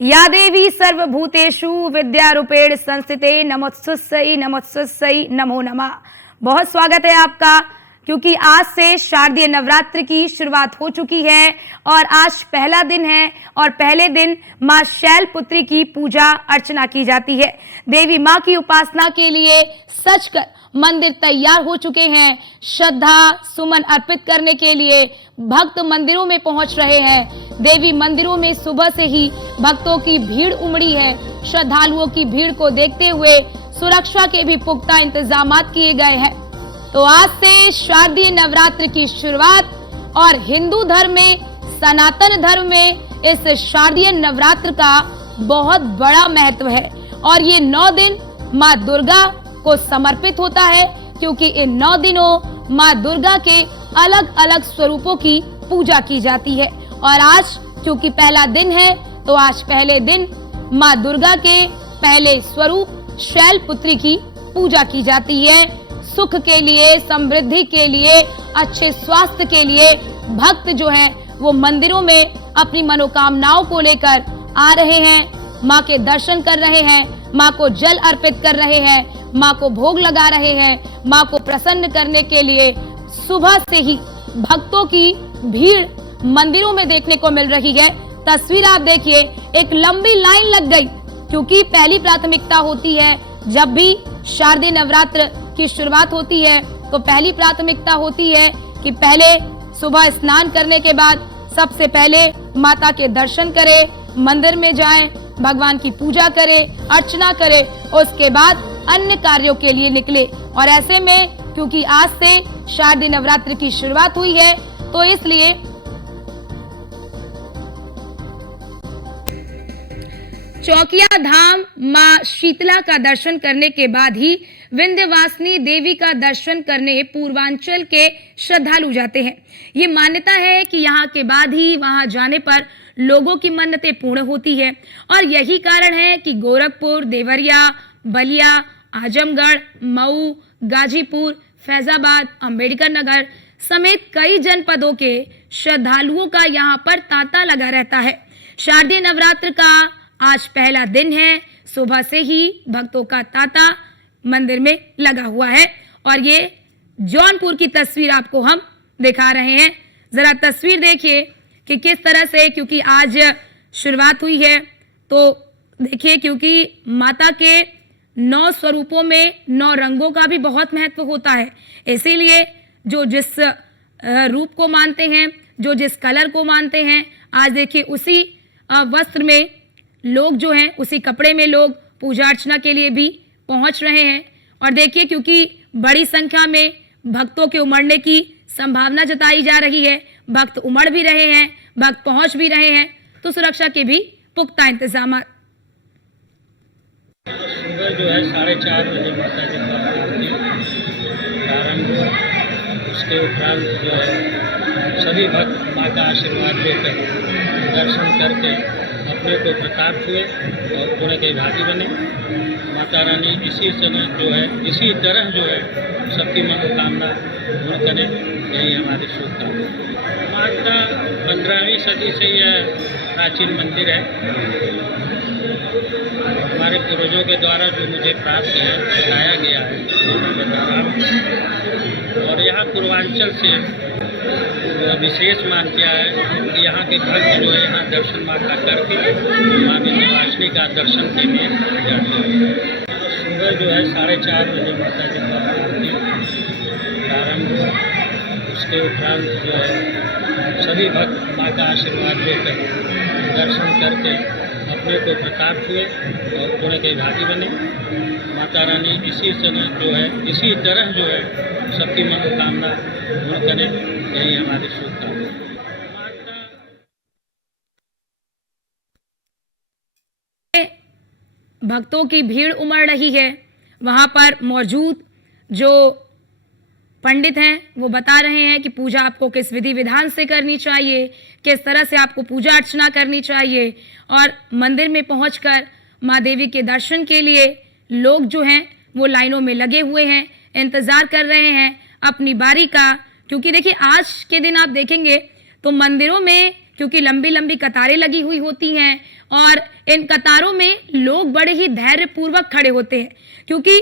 या देवी सर्वभूतेषु विद्यारूपेण संस्थिते नमोस्तुस्यै नमोस्तुस्यै नमो नमः। बहुत स्वागत है आपका, क्योंकि आज से शारदीय नवरात्र की शुरुआत हो चुकी है और आज पहला दिन है और पहले दिन मां शैलपुत्री की पूजा अर्चना की जाती है। देवी मां की उपासना के लिए सजकर मंदिर तैयार हो चुके हैं। श्रद्धा सुमन अर्पित करने के लिए भक्त मंदिरों में पहुंच रहे हैं। देवी मंदिरों में सुबह से ही भक्तों की भीड़ उमड़ी है। श्रद्धालुओं की भीड़ को देखते हुए सुरक्षा के भी पुख्ता इंतजामात किए गए हैं। तो आज से शारदीय नवरात्र की शुरुआत और हिंदू धर्म में, सनातन धर्म में इस शारदीय नवरात्र का बहुत बड़ा महत्व है और ये 9 दिन माँ दुर्गा को समर्पित होता है, क्योंकि इन 9 दिनों माँ दुर्गा के अलग अलग स्वरूपों की पूजा की जाती है। और आज क्योंकि पहला दिन है, तो आज पहले दिन माँ दुर्गा के पहले स्वरूप शैलपुत्री की पूजा की जाती है। सुख के लिए, समृद्धि के लिए, अच्छे स्वास्थ्य के लिए भक्त जो है वो मंदिरों में अपनी मनोकामनाओं को लेकर आ रहे हैं, माँ के दर्शन कर रहे हैं, माँ को जल अर्पित कर रहे हैं, माँ को भोग लगा रहे हैं। माँ को प्रसन्न करने के लिए सुबह से ही भक्तों की भीड़ मंदिरों में देखने को मिल रही है। तस्वीर आप देखिए, एक लंबी लाइन लग गई, क्योंकि पहली प्राथमिकता होती है जब भी शारदीय नवरात्र की शुरुआत होती है तो पहली प्राथमिकता होती है कि पहले सुबह स्नान करने के बाद सबसे पहले माता के दर्शन करें, मंदिर में जाएं, भगवान की पूजा करें, अर्चना करें, उसके बाद अन्य कार्यों के लिए निकले। और ऐसे में क्योंकि आज से शारदीय नवरात्र की शुरुआत हुई है, तो इसलिए चौकिया धाम मां शीतला का दर्शन करने के बाद ही विंध्यवासिनी देवी का दर्शन करने पूर्वांचल के श्रद्धालु जाते हैं। ये मान्यता है कि यहाँ के बाद ही वहां जाने पर लोगों की मन्नतें पूर्ण होती है और यही कारण है कि गोरखपुर, देवरिया, बलिया, आजमगढ़, मऊ, गाजीपुर, फैजाबाद, अंबेडकर नगर समेत कई जनपदों के श्रद्धालुओं का यहाँ पर तांता लगा रहता है। शारदीय नवरात्र का आज पहला दिन है। सुबह से ही भक्तों का तांता मंदिर में लगा हुआ है और ये जौनपुर की तस्वीर आपको हम दिखा रहे हैं। जरा तस्वीर देखिए कि किस तरह से, क्योंकि आज शुरुआत हुई है, तो देखिए क्योंकि माता के 9 स्वरूपों में 9 रंगों का भी बहुत महत्व होता है। इसीलिए जो जिस रूप को मानते हैं, जो जिस कलर को मानते हैं, आज देखिए उसी वस्त्र में लोग जो हैं, उसी कपड़े में लोग पूजा अर्चना के लिए भी पहुंच रहे हैं। और देखिए क्योंकि बड़ी संख्या में भक्तों के उमड़ने की संभावना जताई जा रही है, भक्त उमड़ भी रहे हैं, भक्त पहुंच भी रहे हैं, तो सुरक्षा के भी पुख्ता इंतजाम। सुबह जो है 4:30 बजे माता जी का आरती प्रारंभ हुआ। उसके उपरांत जो है सभी भक्त माँ का आशीर्वाद लेकर दर्शन करके अपने को कृतार्थ हुए और पुण्य के भागी बने। माता रानी इसी तरह जो है सबकी मनोकामना पूर्ण करें, यही हमारी शुभकामना। माता 15वीं सदी से यह प्राचीन मंदिर है। हमारे पूर्वजों के द्वारा जो मुझे प्राप्त है, बताया गया है, मैं बता रहा हूँ। और यहाँ पूर्वांचल से विशेष मान किया है कि यहाँ के भक्त जो है यहाँ दर्शन माता करके माँ विंध्यवासिनी का दर्शन के लिए जाते हैं। सुबह जो है 4:30 बजे माता जी का आरती प्रारंभ हुआ। उसके उपरांत जो है सभी भक्त माँ का आशीर्वाद लेकर दर्शन करके अपने को कृतार्थ हुए और पुण्य के भागी बने। माता रानी इसी तरह जो है सबकी मनोकामना पूर्ण करें, यही हमारी शुभकामना। भक्तों की भीड़ उमड़ रही है। वहां पर मौजूद जो पंडित हैं वो बता रहे हैं कि पूजा आपको किस विधि विधान से करनी चाहिए, किस तरह से आपको पूजा अर्चना करनी चाहिए। और मंदिर में पहुंचकर माँ देवी के दर्शन के लिए लोग जो हैं वो लाइनों में लगे हुए हैं, इंतजार कर रहे हैं अपनी बारी का। क्योंकि देखिए आज के दिन आप देखेंगे तो मंदिरों में क्योंकि लंबी लंबी कतारें लगी हुई होती हैं और इन कतारों में लोग बड़े ही धैर्यपूर्वक खड़े होते हैं, क्योंकि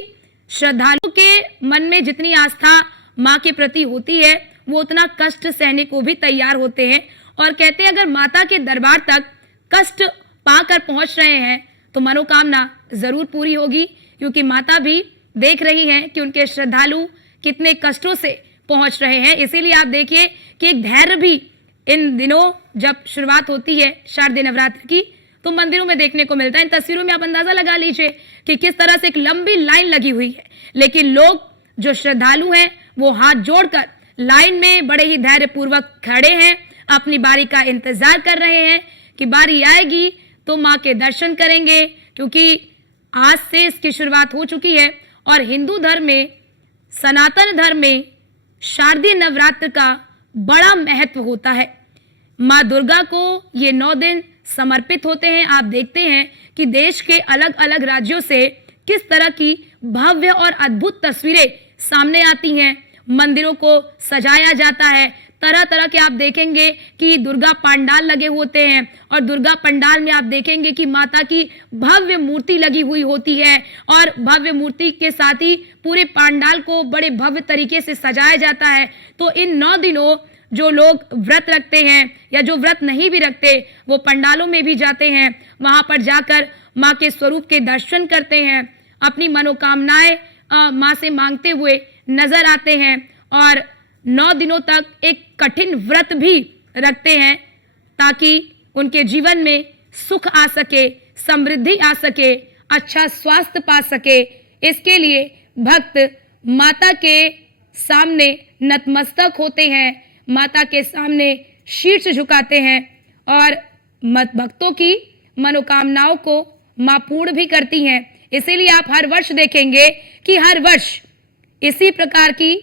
श्रद्धालुओं के मन में जितनी आस्था माँ के प्रति होती है वो उतना कष्ट सहने को भी तैयार होते हैं। और कहते हैं अगर माता के दरबार तक कष्ट पाकर पहुंच रहे हैं तो मनोकामना जरूर पूरी होगी, क्योंकि माता भी देख रही हैं कि उनके श्रद्धालु कितने कष्टों से पहुंच रहे हैं। इसीलिए आप देखिए कि एक धैर्य भी इन दिनों जब शुरुआत होती है शारदीय नवरात्र की तो मंदिरों में देखने को मिलता है। इन तस्वीरों में आप अंदाजा लगा लीजिए कि किस तरह से एक लंबी लाइन लगी हुई है, लेकिन लोग जो श्रद्धालु हैं वो हाथ जोड़कर लाइन में बड़े ही धैर्यपूर्वक खड़े हैं, अपनी बारी का इंतजार कर रहे हैं कि बारी आएगी तो माँ के दर्शन करेंगे, क्योंकि आज से इसकी शुरुआत हो चुकी है। और हिंदू धर्म में, सनातन धर्म में शारदीय नवरात्र का बड़ा महत्व होता है। माँ दुर्गा को ये 9 दिन समर्पित होते हैं। आप देखते हैं कि देश के अलग अलग राज्यों से किस तरह की भव्य और अद्भुत तस्वीरें सामने आती हैं। मंदिरों को सजाया जाता है, तरह तरह के आप देखेंगे कि दुर्गा पंडाल लगे होते हैं और दुर्गा पंडाल में आप देखेंगे कि माता की भव्य मूर्ति लगी हुई होती है और भव्य मूर्ति के साथ ही पूरे पंडाल को बड़े भव्य तरीके से सजाया जाता है। तो इन 9 दिनों जो लोग व्रत रखते हैं या जो व्रत नहीं भी रखते वो पंडालों में भी जाते हैं, वहां पर जाकर माँ के स्वरूप के दर्शन करते हैं, अपनी मनोकामनाएं माँ से मांगते हुए नजर आते हैं और 9 दिनों तक एक कठिन व्रत भी रखते हैं ताकि उनके जीवन में सुख आ सके, समृद्धि आ सके, अच्छा स्वास्थ्य पा सके। इसके लिए भक्त माता के सामने नतमस्तक होते हैं, माता के सामने शीर्ष झुकाते हैं और भक्तों की मनोकामनाओं को मां पूर्ण भी करती हैं। इसीलिए आप हर वर्ष देखेंगे कि हर वर्ष इसी प्रकार की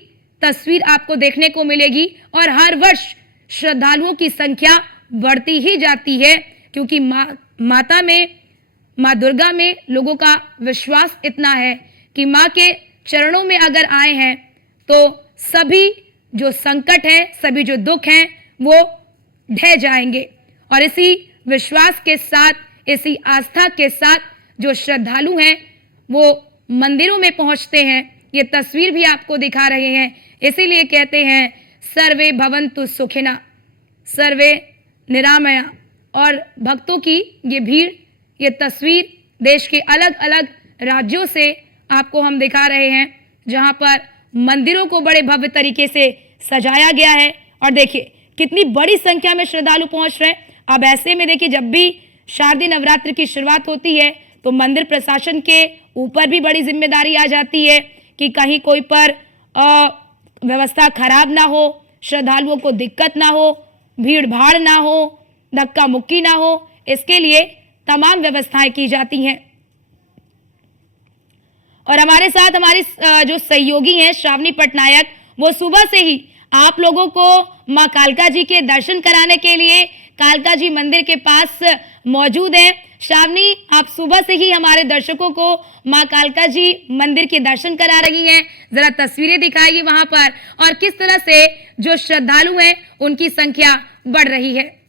तस्वीर आपको देखने को मिलेगी और हर वर्ष श्रद्धालुओं की संख्या बढ़ती ही जाती है, क्योंकि माता में, माँ दुर्गा में लोगों का विश्वास इतना है कि माँ के चरणों में अगर आए हैं तो सभी जो संकट है, सभी जो दुख हैं वो ढह जाएंगे। और इसी विश्वास के साथ, इसी आस्था के साथ जो श्रद्धालु हैं वो मंदिरों में पहुंचते हैं। ये तस्वीर भी आपको दिखा रहे हैं। इसीलिए कहते हैं सर्वे भवन्तु सुखिना, सर्वे निरामया। और भक्तों की ये भीड़, ये तस्वीर देश के अलग अलग राज्यों से आपको हम दिखा रहे हैं, जहां पर मंदिरों को बड़े भव्य तरीके से सजाया गया है। और देखिए कितनी बड़ी संख्या में श्रद्धालु पहुंच रहे हैं। अब ऐसे में देखिए जब भी शारदीय नवरात्र की शुरुआत होती है तो मंदिर प्रशासन के ऊपर भी बड़ी जिम्मेदारी आ जाती है कि कहीं कोई पर व्यवस्था खराब ना हो, श्रद्धालुओं को दिक्कत ना हो, भीड़ भाड़ ना हो, धक्का मुक्की ना हो। इसके लिए तमाम व्यवस्थाएं की जाती हैं। और हमारे साथ हमारी जो सहयोगी हैं श्रावणी पटनायक, वो सुबह से ही आप लोगों को मां कालका जी के दर्शन कराने के लिए कालका जी मंदिर के पास मौजूद हैं। श्रावणी, आप सुबह से ही हमारे दर्शकों को मां कालका जी मंदिर के दर्शन करा रही हैं, जरा तस्वीरें दिखाइए वहां पर और किस तरह से जो श्रद्धालु हैं उनकी संख्या बढ़ रही है।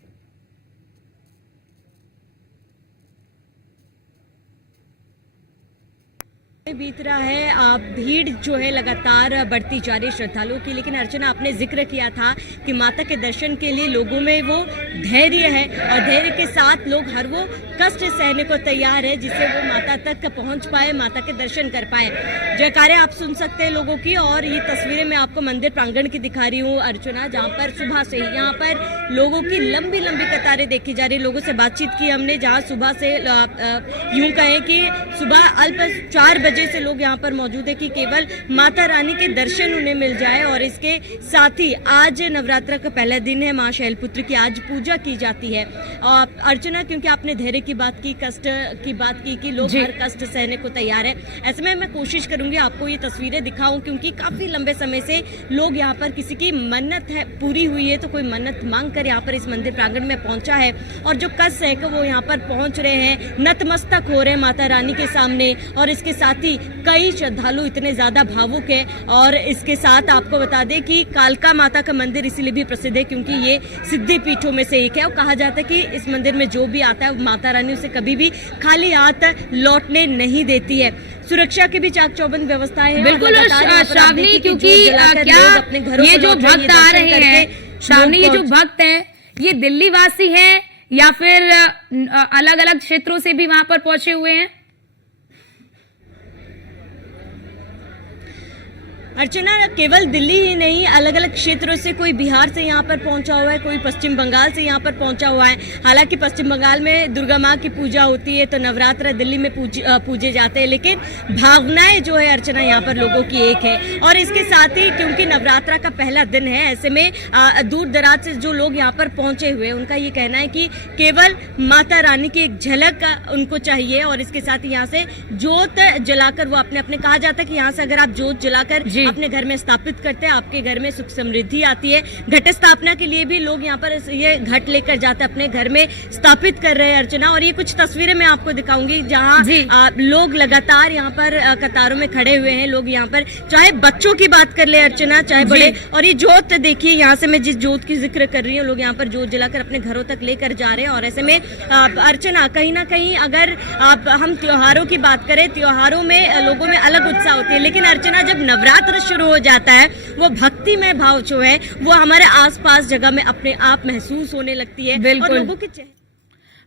बीत रहा है, भीड़ जो है लगातार बढ़ती जा रही है श्रद्धालुओं की। लेकिन अर्चना, आपने जिक्र किया था कि माता के दर्शन के लिए लोगों में वो धैर्य है और धैर्य के साथ लोग हर वो कष्ट सहने को तैयार है जिससे वो माता तक पहुंच पाए, माता के दर्शन कर पाए। जयकारे आप सुन सकते हैं लोगों की। और ये तस्वीरें मैं आपको मंदिर प्रांगण की दिखा रही हूँ अर्चना, जहाँ पर सुबह से ही यहाँ पर लोगों की लंबी लंबी कतारें देखी जा रही है। लोगों से बातचीत की हमने, जहाँ सुबह से यूं कहें कि सुबह अल्प 4 बजे से लोग यहाँ पर मौजूद है कि केवल माता रानी के दर्शन उन्हें मिल जाए। और इसके साथ ही आज नवरात्र का पहला दिन है, माँ शैलपुत्री की आज पूजा की जाती है। अर्चना, क्योंकि आपने धैर्य की बात की, कष्ट की बात की कि लोग हर कष्ट सहने को तैयार है, ऐसे में मैं कोशिश करूंगी आपको ये तस्वीरें दिखाऊं, क्योंकि काफी लंबे समय से लोग यहाँ पर, किसी की मन्नत है पूरी हुई है तो कोई मन्नत मांग कर यहाँ पर इस मंदिर प्रांगण में पहुंचा है और जो कष्ट सह कर वो यहाँ पर पहुंच रहे हैं, नतमस्तक हो रहे हैं माता रानी के सामने। और इसके साथ ही भी कई श्रद्धालु इतने ज़्यादा भावुक हैं। और इसके साथ आपको बता दें कि कालका माता का मंदिर इसीलिए भी प्रसिद्ध है क्योंकि ये सिद्धि पीठों में से एक है और कहा जाता है कि इस मंदिर में जो भी आता है माता रानी उसे कभी भी खाली हाथ लौटने नहीं देती है। सुरक्षा की भी चाक चौबंद व्यवस्थाएं हैं। बिल्कुल श्रावणी, क्योंकि क्या ये जो भक्त आ रहे हैं श्रावणी, ये जो भक्त हैं ये दिल्ली वासी हैं या फिर अलग अलग क्षेत्रों से भी वहां पर पहुंचे हुए हैं? अर्चना, केवल दिल्ली ही नहीं, अलग अलग क्षेत्रों से कोई बिहार से यहाँ पर पहुंचा हुआ है, कोई पश्चिम बंगाल से यहाँ पर पहुंचा हुआ है। हालांकि पश्चिम बंगाल में दुर्गा माँ की पूजा होती है तो नवरात्र दिल्ली में पूजे जाते हैं, लेकिन भावनाएं जो है अर्चना यहाँ पर लोगों की एक है। और इसके साथ ही क्योंकि नवरात्रा का पहला दिन है, ऐसे में दूर दराज से जो लोग यहाँ पर पहुंचे हुए हैं उनका ये कहना है कि केवल माता रानी की एक झलक उनको चाहिए। और इसके साथ ही यहाँ से जोत जलाकर वो अपने कहा जाता है कि यहाँ से अगर आप जोत जलाकर अपने घर में स्थापित करते हैं आपके घर में सुख समृद्धि आती है। घट स्थापना के लिए भी लोग यहाँ पर ये घट लेकर जाते हैं, अपने घर में स्थापित कर रहे हैं अर्चना। और ये कुछ तस्वीरें मैं आपको दिखाऊंगी जहाँ लोग लगातार यहाँ पर कतारों में खड़े हुए हैं। लोग यहाँ पर चाहे बच्चों की बात कर ले अर्चना, चाहे बड़े। और ये जोत देखिए, यहाँ से मैं जिस जोत की जिक्र कर रही हूँ, लोग यहाँ पर जोत जलाकर अपने घरों तक लेकर जा रहे हैं। और ऐसे में अर्चना कहीं ना कहीं अगर हम त्योहारों की बात करें, त्योहारों में लोगों में अलग उत्साह होती है, लेकिन अर्चना जब नवरात्र शुरू हो जाता है वो भक्ति में भाव जो है वो हमारे आसपास जगह में अपने आप महसूस होने लगती है। बिल्कुल, और लोगों के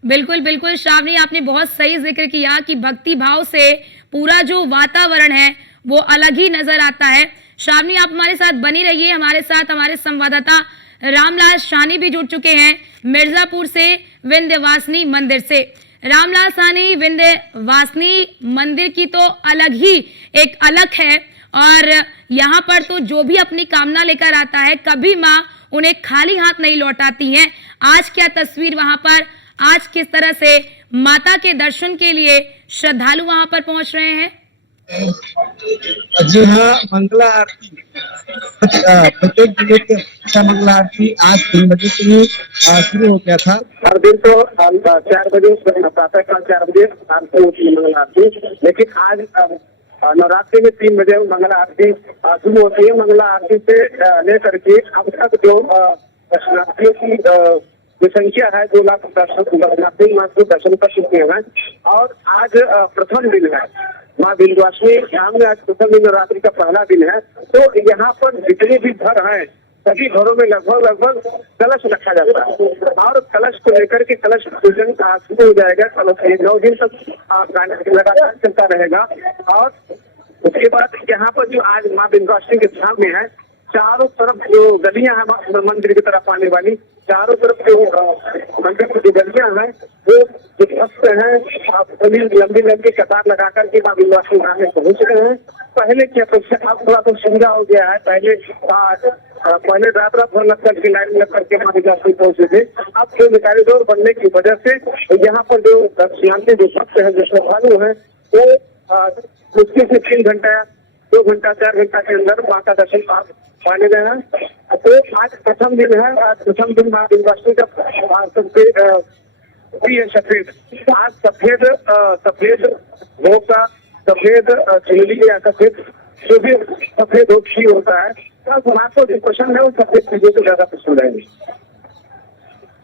बिल्कुल बिल्कुल श्रावणी, आपने बहुत सही जिक्र किया कि भक्ति भाव से पूरा जो वातावरण है वो अलग ही नजर आता है। श्रावणी, आप हमारे साथ बनी रहिए। हमारे साथ हमारे संवाददाता रामलाल साहनी भी जुड़ चुके हैं मिर्जापुर से, विंध्यवासिनी मंदिर से। रामलाल साहनी, विंध्यवासिनी मंदिर की तो अलग ही एक अलग है और यहाँ पर तो जो भी अपनी कामना लेकर आता है कभी माँ उन्हें खाली हाथ नहीं लौटाती हैं। आज क्या तस्वीर वहां पर, आज किस तरह से माता के दर्शन के लिए श्रद्धालु वहां पर पहुंच रहे हैं? जी हाँ, मंगला आरती प्रत्येक जिले के मंगला आरती आज 3 बजे से ही शुरू हो गया था। हर दिन तो 4 बजे प्रातः काल 4 बजे आरती होती है मंगला आरती, लेकिन आज नवरात्रि में 3 बजे मंगला आरती शुरू होती है। मंगला आरती से लेकर के अब तक जो दर्शनार्थियों की जो संख्या है 2 लाख दर्शन कर चुके हैं। और आज प्रथम दिन है माँ विंध्यवासिनी धाम में, आज प्रथम दिन नवरात्रि का पहला दिन है। तो यहाँ पर जितने भी घर हैं सभी घरों में लगभग कलश रखा जाता है और कलश को लेकर के कलश पूजन शुरू हो जाएगा। कलश 9 दिन तक लगातार चलता रहेगा। और उसके बाद यहाँ पर जो आज माँ विंध्यवासिनी के धाम में है, चारों तरफ जो गलियां हैं मंदिर की तरफ आने वाली, चारों तरफ जो मंदिर की जो गलियां हैं वो जो भक्त हैं लंबी कतार लगा करके माँ विंध्यवासिनी धाम में पहुंच रहे हैं। पहले की अपेक्षा अब थोड़ा तो सुविधा हो गया है। पहले रात भर लग करके लाइन लग करके माँ विंध्यवासिनी पहुंचे थे। अब जो कॉरिडोर बनने की वजह से यहाँ पर जो दर्शनार्थी जो भक्त हैं, जो श्रद्धालु हैं, वो मुश्किल से 3 घंटा 2 घंटा 4 घंटा के अंदर माँ का दर्शन पाने गए हैं। तो आज प्रथम दिन है। आज प्रथम दिन माँ विंध्यवासिनी का सफेद, आज सफेद भोग का सफेद चुनरी या सफेद जो भी सफेद होती होता है, तो जो पसंद है वो सफेद चीजों को ज्यादा पसंद है।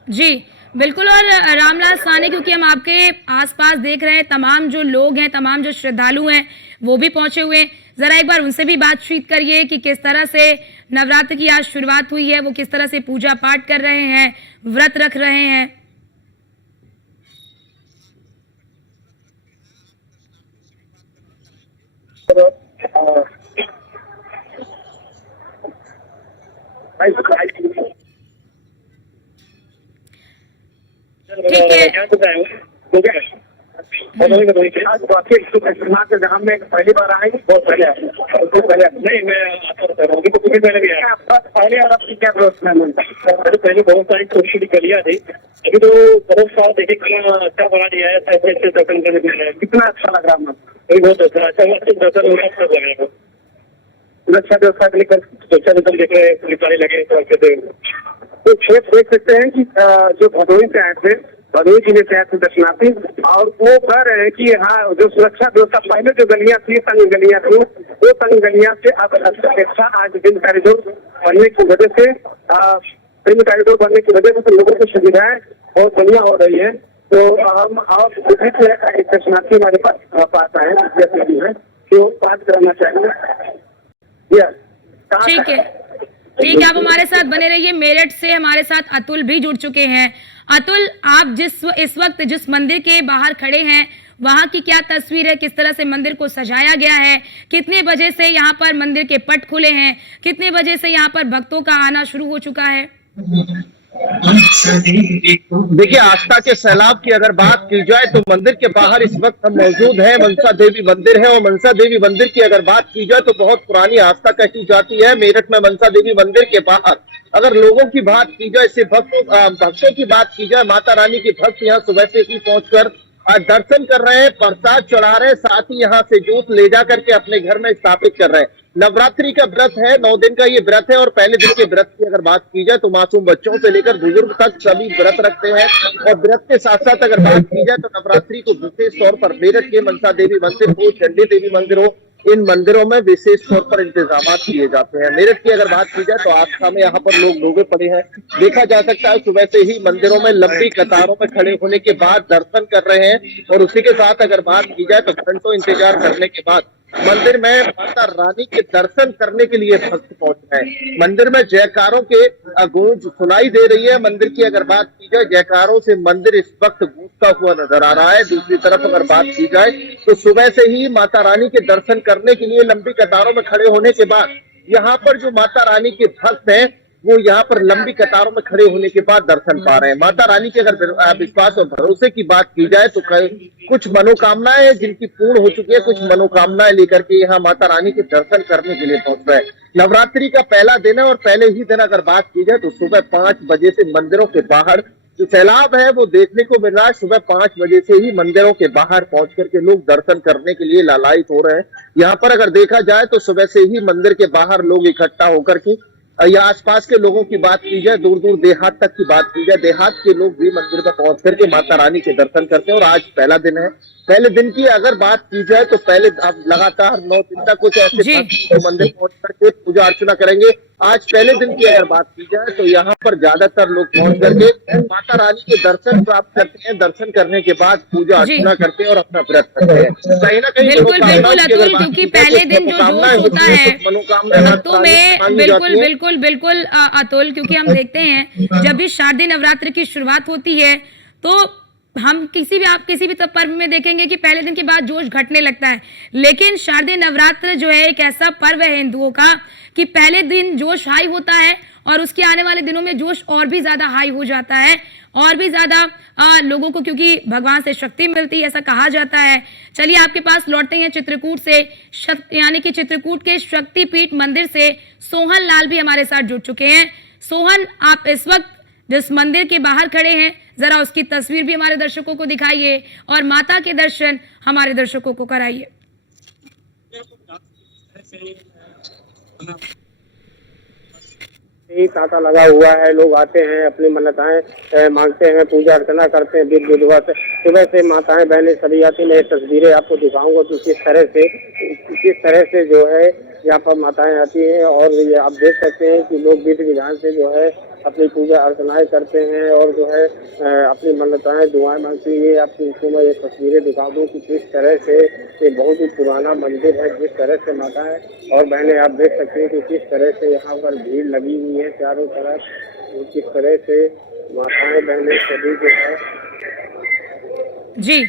जी बिल्कुल। और रामलाल साहनी, क्योंकि हम आपके आसपास देख रहे हैं तमाम जो लोग हैं, तमाम जो श्रद्धालु हैं वो भी पहुंचे हुए हैं, जरा एक बार उनसे भी बातचीत करिए कि किस तरह से नवरात्र की आज शुरुआत हुई है, वो किस तरह से पूजा पाठ कर रहे हैं, व्रत रख रहे हैं। ठीक है, जहाँ में पहली बार आएंगे, बहुत पहले नहीं, मैं पहले भी आया पहले। और आपकी क्या व्यवस्था है? पहले बहुत सारी छोटी छोटी गलियां थी, अभी तो बहुत सारा देखे अच्छा बना दिया है। दर्शन करने के लिए कितना अच्छा लग रहा है, बहुत अच्छा दर्शन होगा, अच्छा लगेगा। सुरक्षा व्यवस्था के लेकर सुरक्षा देख रहे हैं, पुलिस वाले लगे। तो क्षेत्र देख सकते हैं कि जो भदोही से आए थे बड़े जी ने तैयार थे दर्शनार्थी, और वो कह रहे हैं कि यहाँ जो सुरक्षा व्यवस्था पहले जो गलियां थी, तंग गलियां थी, वो तंग गलियां से अब अपेक्षा आज दिन कॉरिडोर बनने की वजह से तो लोगों की सुविधाएं बहुत बढ़िया हो रही है। तो हम आप एक दर्शनार्थी हमारे पास आए जैसे भी है जो बात करना चाहेंगे। ठीक है, ठीक है, आप हमारे साथ बने रहिए। मेरठ से हमारे साथ अतुल भी जुड़ चुके हैं। अतुल, आप इस वक्त जिस मंदिर के बाहर खड़े हैं, वहां की क्या तस्वीर है? किस तरह से मंदिर को सजाया गया है? कितने बजे से यहाँ पर मंदिर के पट खुले हैं? कितने बजे से यहाँ पर भक्तों का आना शुरू हो चुका है? देखिए, आस्था के सैलाब की अगर बात की जाए तो मंदिर के बाहर इस वक्त हम मौजूद हैं। मनसा देवी मंदिर है, और मनसा देवी मंदिर की अगर बात की जाए तो बहुत पुरानी आस्था कही जाती है। मेरठ में मनसा देवी मंदिर के बाहर अगर लोगों की बात की जाए, सिर्फ भक्तों की बात की जाए, माता रानी के भक्त यहाँ सुबह से ही पहुंचकर दर्शन कर रहे हैं, प्रसाद चढ़ा रहे हैं, साथ ही यहाँ से जोत ले जा करके अपने घर में स्थापित कर रहे हैं। नवरात्रि का व्रत है, 9 दिन का ये व्रत है, और पहले दिन के व्रत की अगर बात की जाए तो मासूम बच्चों से लेकर बुजुर्ग तक सभी व्रत रखते हैं। और व्रत के साथ साथ अगर बात की जाए तो नवरात्रि को विशेष तौर पर मेरठ के मनसा देवी मंदिर हो, चंडी देवी मंदिर हो, इन मंदिरों में विशेष तौर पर इंतजाम किए जाते हैं। मेरठ की अगर बात की जाए तो आस्था में यहाँ पर लोग डूबे पड़े हैं। देखा जा सकता है सुबह से ही मंदिरों में लंबी कतारों में खड़े होने के बाद दर्शन कर रहे हैं, और उसी के साथ अगर बात की जाए तो घंटों इंतजार करने के बाद मंदिर में माता रानी के दर्शन करने के लिए भक्त पहुंच रहे हैं। मंदिर में जयकारों के गूंज सुनाई दे रही है। मंदिर की अगर बात की जाए, जयकारों से मंदिर इस वक्त गूंजता हुआ नजर आ रहा है। दूसरी तरफ अगर बात की जाए तो सुबह से ही माता रानी के दर्शन करने के लिए लंबी कतारों में खड़े होने के बाद यहाँ पर जो माता रानी के भक्त हैं वो यहाँ पर लंबी कतारों में खड़े होने के बाद दर्शन पा रहे हैं। माता रानी के अगर विश्वास और भरोसे की बात की जाए तो कुछ मनोकामनाएं हैं जिनकी पूर्ण हो चुकी है, कुछ मनोकामनाएं लेकर के यहाँ माता रानी के दर्शन करने के लिए पहुंच रहे हैं। नवरात्रि का पहला दिन है, और पहले ही दिन अगर बात की जाए तो सुबह 5 बजे से मंदिरों के बाहर जो सैलाब है वो देखने को मिल रहा है। सुबह 5 बजे से ही मंदिरों के बाहर पहुंच करके लोग दर्शन करने के लिए लालायित हो रहे हैं। यहाँ पर अगर देखा जाए तो सुबह से ही मंदिर के बाहर लोग इकट्ठा होकर के, या आसपास के लोगों की बात की जाए, दूर दूर देहात तक की बात की जाए, देहात के लोग भी मंदिर में पहुंच करके माता रानी के दर्शन करते हैं। और आज पहला दिन है। पहले दिन की अगर बात की जाए तो पहले अब लगातार 9 दिन तक कुछ ऐसे तो मंदिर पहुंच करके पूजा अर्चना करेंगे। आज पहले दिन की अगर बात की जाए तो यहाँ पर ज्यादातर लोग पहुंच करके माता रानी के दर्शन प्राप्त करते हैं। दर्शन करने के बाद पूजा अर्चना करते हैं और अपना व्रत करते हैं। कहीं ना कहीं बिल्कुल बिल्कुल अतुल, क्योंकि पहले दिन जो जोश होता है भक्तों में, बिल्कुल बिल्कुल बिल्कुल अतुल, क्योंकि हम देखते हैं जब भी शारदीय नवरात्र की शुरुआत होती है तो हम किसी भी पर्व में देखेंगे कि पहले दिन के बाद जोश घटने लगता है। लेकिन शारदीय नवरात्र जो है एक ऐसा पर्व है हिंदुओं का कि पहले दिन जोश हाई होता है और उसके आने वाले दिनों में जोश और भी ज्यादा हाई हो जाता है, और भी ज्यादा लोगों को, क्योंकि भगवान से शक्ति मिलती है ऐसा कहा जाता है। चलिए आपके पास लौटते हैं चित्रकूट से, यानी कि चित्रकूट के शक्तिपीठ मंदिर से सोहन लाल भी हमारे साथ जुड़ चुके हैं। सोहन, आप इस वक्त जिस मंदिर के बाहर खड़े हैं, जरा उसकी तस्वीर भी हमारे दर्शकों को दिखाइए और माता के दर्शन हमारे दर्शकों को कराइए। तांता लगा हुआ है, लोग आते हैं, अपनी मन्नताएं मांगते हैं, पूजा अर्चना करते हैं। दिन बुधवार से सुबह से माताएं बहनें सभी आती। मैं तस्वीरें आपको दिखाऊंगा कि किस तरह से जो है यहाँ पर माताएं आती हैं। और ये आप देख सकते हैं कि लोग विधि विधान से जो है अपनी पूजा अर्चनाएं करते हैं और जो है अपनी मन्नताएं दुआएं मांगती है। आपको मैं ये तस्वीरें दिखा दूं कि किस तरह से ये बहुत ही पुराना मंदिर है। जिस तरह से माताएं और बहनें आप देख सकते हैं कि किस तरह से यहाँ पर भीड़ लगी हुई है चारों तरफ। किस तरह से माताएं बहनें सभी जो है। जी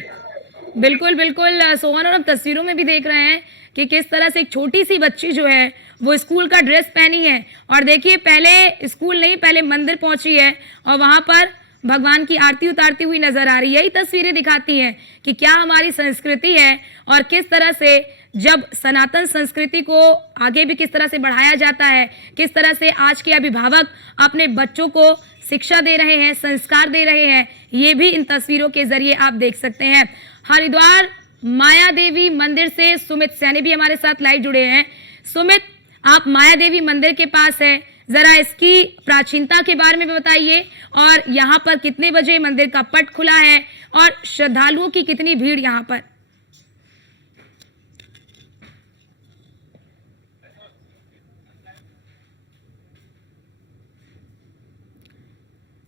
बिल्कुल बिल्कुल सोहन, और हम तस्वीरों में भी देख रहे हैं कि किस तरह से एक छोटी सी बच्ची जो है वो स्कूल का ड्रेस पहनी है, और देखिए पहले स्कूल नहीं, पहले मंदिर पहुंची है और वहां पर भगवान की आरती उतारती हुई नजर आ रही है। यही तस्वीरें दिखाती हैं कि क्या हमारी संस्कृति है और किस तरह से जब सनातन संस्कृति को आगे भी किस तरह से बढ़ाया जाता है, किस तरह से आज के अभिभावक अपने बच्चों को शिक्षा दे रहे हैं, संस्कार दे रहे हैं, ये भी इन तस्वीरों के जरिए आप देख सकते हैं। हरिद्वार माया देवी मंदिर से सुमित सैनी भी हमारे साथ लाइव जुड़े हैं। सुमित, आप माया देवी मंदिर के पास हैं, जरा इसकी प्राचीनता के बारे में भी बताइए और यहाँ पर कितने बजे मंदिर का पट खुला है और श्रद्धालुओं की कितनी भीड़ यहाँ पर।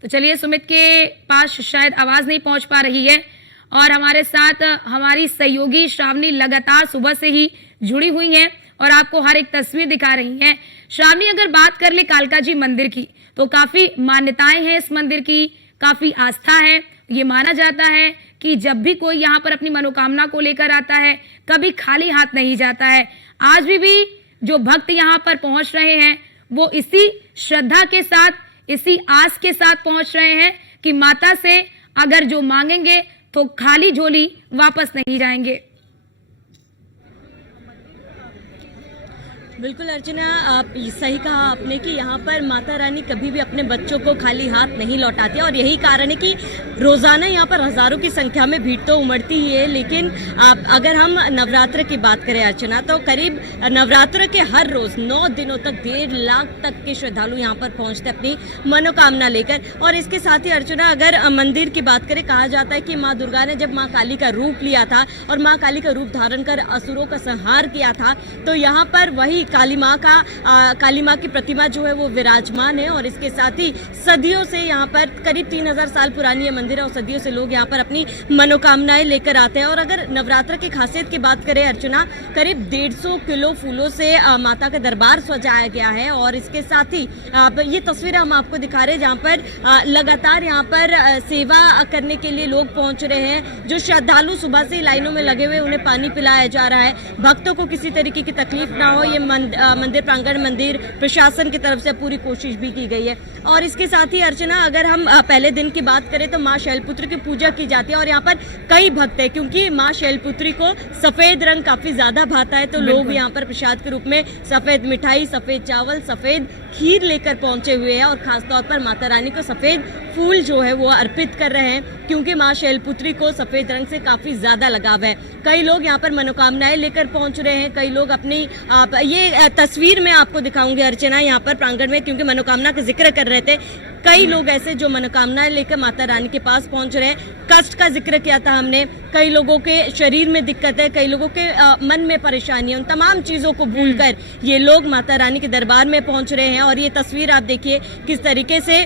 तो चलिए, सुमित के पास शायद आवाज नहीं पहुंच पा रही है और हमारे साथ हमारी सहयोगी श्रावणी लगातार सुबह से ही जुड़ी हुई हैं और आपको हर एक तस्वीर दिखा रही हैं। श्रावणी, अगर बात कर ले कालका जी मंदिर की तो काफी मान्यताएं हैं इस मंदिर की, काफी आस्था है। ये माना जाता है कि जब भी कोई यहाँ पर अपनी मनोकामना को लेकर आता है कभी खाली हाथ नहीं जाता है। आज भी जो भक्त यहाँ पर पहुंच रहे हैं वो इसी श्रद्धा के साथ, इसी आस के साथ पहुंच रहे हैं कि माता से अगर जो मांगेंगे तो खाली झोली वापस नहीं जाएंगे। बिल्कुल अर्चना, आप सही कहा आपने कि यहाँ पर माता रानी कभी भी अपने बच्चों को खाली हाथ नहीं लौटाती और यही कारण है कि रोज़ाना यहाँ पर हज़ारों की संख्या में भीड़ तो उमड़ती ही है। लेकिन आप अगर हम नवरात्र की बात करें अर्चना, तो करीब नवरात्र के हर रोज़ 9 दिनों तक 1.5 लाख तक के श्रद्धालु यहाँ पर पहुँचते अपनी मनोकामना लेकर। और इसके साथ ही अर्चना, अगर मंदिर की बात करें, कहा जाता है कि माँ दुर्गा ने जब माँ काली का रूप लिया था और माँ काली का रूप धारण कर असुरों का संहार किया था, तो यहाँ पर वही काली माँ की प्रतिमा जो है वो विराजमान है। और इसके साथ ही सदियों से यहाँ पर करीब 3000 साल पुरानी ये मंदिर है और सदियों से लोग यहाँ पर अपनी मनोकामनाएं लेकर आते हैं। और अगर नवरात्र की खासियत की बात करें अर्चना, करीब 150 किलो फूलों से माता का दरबार सजाया गया है। और इसके साथ ही ये तस्वीर हम आपको दिखा रहे हैं जहाँ पर लगातार यहाँ पर सेवा करने के लिए लोग पहुँच रहे हैं। जो श्रद्धालु सुबह से लाइनों में लगे हुए, उन्हें पानी पिलाया जा रहा है। भक्तों को किसी तरीके की तकलीफ ना हो, ये मंदिर प्रांगण, मंदिर प्रशासन की तरफ से पूरी कोशिश भी की गई है। और इसके साथ ही अर्चना, अगर हम पहले दिन की बात करें तो माँ शैलपुत्री की पूजा की जाती है और यहाँ पर कई भक्त हैं, क्योंकि माँ शैलपुत्री को सफेद रंग काफी ज्यादा भाता है। तो लोग यहाँ पर प्रसाद के रूप में सफेद मिठाई, सफेद चावल, सफेद खीर लेकर पहुंचे हुए हैं और खासतौर पर माता रानी को सफेद फूल जो है वो अर्पित कर रहे हैं, क्योंकि माँ शैलपुत्री को सफेद रंग से काफी ज्यादा लगाव है। कई लोग यहाँ पर मनोकामनाएं लेकर पहुंच रहे हैं, कई लोग अपनी ये तस्वीर में आपको दिखाऊंगी अर्चना यहाँ पर प्रांगण में, क्योंकि मनोकामना का जिक्र कर रहे थे। कई लोग ऐसे जो मनोकामनाएं लेकर माता रानी के पास पहुंच रहे हैं। कष्ट का जिक्र किया था हमने, कई लोगों के शरीर में दिक्कत है, कई लोगों के मन में परेशानी है। उन तमाम चीजों को भूलकर ये लोग माता रानी के दरबार में पहुंच रहे हैं। और ये तस्वीर आप देखिए किस तरीके से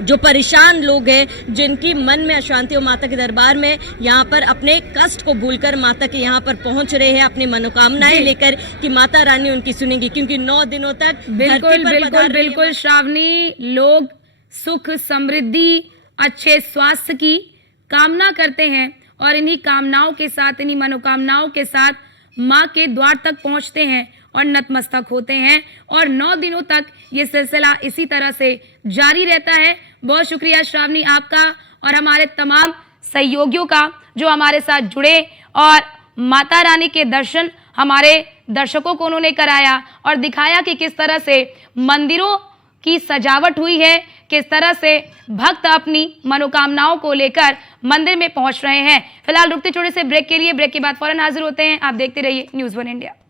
जो परेशान लोग हैं, जिनकी मन में अशांति हो, माता के दरबार में यहाँ पर अपने कष्ट को भूलकर माता के यहाँ पर पहुँच रहे हैं अपनी मनोकामनाएं लेकर कि माता रानी उनकी सुनेंगी, क्योंकि 9 दिनों तक बिल्कुल श्रावणी, लोग सुख, समृद्धि, अच्छे स्वास्थ्य की कामना करते हैं और इन्हीं कामनाओं के साथ, इन्हीं मनोकामनाओं के साथ माँ के द्वार तक पहुँचते हैं और नतमस्तक होते हैं। और 9 दिनों तक ये सिलसिला इसी तरह से जारी रहता है। बहुत शुक्रिया श्रावणी आपका और हमारे तमाम सहयोगियों का जो हमारे साथ जुड़े और माता रानी के दर्शन हमारे दर्शकों को उन्होंने कराया और दिखाया कि किस तरह से मंदिरों की सजावट हुई है, किस तरह से भक्त अपनी मनोकामनाओं को लेकर मंदिर में पहुंच रहे हैं। फिलहाल रुकते छोटे से ब्रेक के लिए, ब्रेक के बाद फौरन हाजिर होते हैं। आप देखते रहिए न्यूज़ 1 इंडिया।